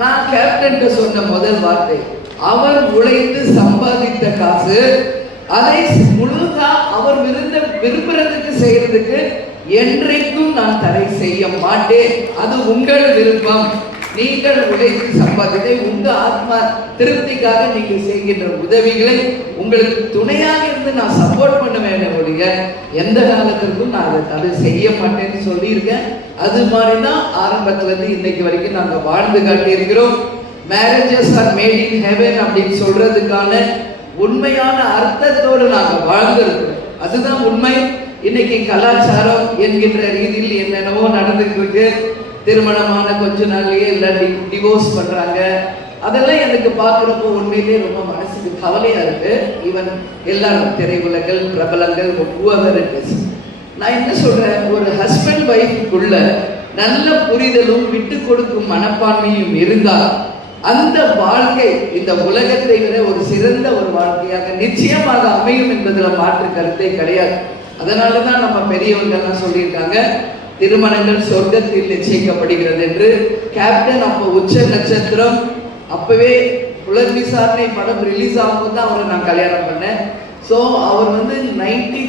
நான் கேப்டன் சொன்ன முதல் வார்த்தை, அவர் உழைத்து சம்பாதித்த காசு அதை முழுதா அவர் விரும்புறதுக்கு செய்யறதுக்கு என்றைக்கும் நான் தடை செய்ய மாட்டேன். அது உங்கள் விருப்பம். நீங்கள் உழைத்து சம்பாதித்தை உங்க ஆத்மா திருப்திக்காக நீங்கள் செய்கின்ற உதவிகளை உங்களுக்கு துணையாக இருந்து நான் சப்போர்ட் பண்ணுவேன் ஒழிய எந்த காலத்திற்கும் நான் அதை தடை செய்ய மாட்டேன்னு சொல்லியிருக்கேன். அது மாதிரிதான் ஆரம்பத்துல இருந்து இன்னைக்கு வரைக்கும் நாங்க வாழ்ந்து காட்டியிருக்கிறோம். Marriages are made in heaven அப்படின்னு சொல்றதுக்கான உண்மையான அர்த்தத்தோடு நாங்க வாழ்ந்திருக்கிறோம். அதுதான் உண்மை. இன்னைக்கு கலாச்சாரம் என்கின்ற ரீதியில் என்னென்னவோ நடந்துட்டு இருக்கு. திருமணமான கொஞ்ச நாள்லயே எல்லாம் டிவோர்ஸ் பண்றாங்க. அதெல்லாம் எனக்கு பார்க்குறப்போ உண்மையிலே ரொம்ப மனசுக்கு கவலையா இருக்கு. ஈவன் எல்லாரும் திரையுலகள் பிரபலங்கள் நான் என்ன சொல்றேன், ஒரு ஹஸ்பண்ட் ஒய்ஃபுக்குள்ள நல்ல புரிதலும் விட்டு கொடுக்கும் மனப்பான்மையும் இருந்தால் அந்த வாழ்க்கை இந்த உலகத்தை விட ஒரு சிறந்த ஒரு வாழ்க்கையாக நிச்சயமாக அமையும் என்பதில் மாற்று கருத்தே கிடையாது. அதனாலதான் நம்ம பெரியவங்கள்லாம் சொல்லியிருக்காங்க, திருமணங்கள் சொர்க்கத்தில் நிச்சயிக்கப்படுகிறது என்று. கேப்டன் அப்போ உச்ச நட்சத்திரம். அப்பவே புலர் விசாரணை படம் ரிலீஸ் ஆகும்போது தான் அவரை நான் கல்யாணம் பண்ணேன். ஸோ அவர் 92nd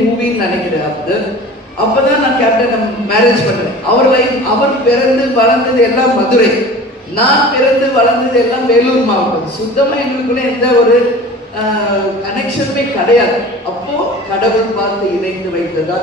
மூவின்னு நினைக்கிறேன். அப்பதான் நான் கேப்டன் மேரேஜ் பண்றேன். அவர் பிறந்து வளர்ந்தது எல்லாம் மதுரை, நான் பிறந்து வளர்ந்தது எல்லாம் வேலூர் மாவட்டம். சுத்தமா எங்களுக்குள்ள எந்த ஒரு கனெக்ஷனுமே கிடையாது. அப்போ கடவுள் பார்த்து இணைந்து வைத்ததா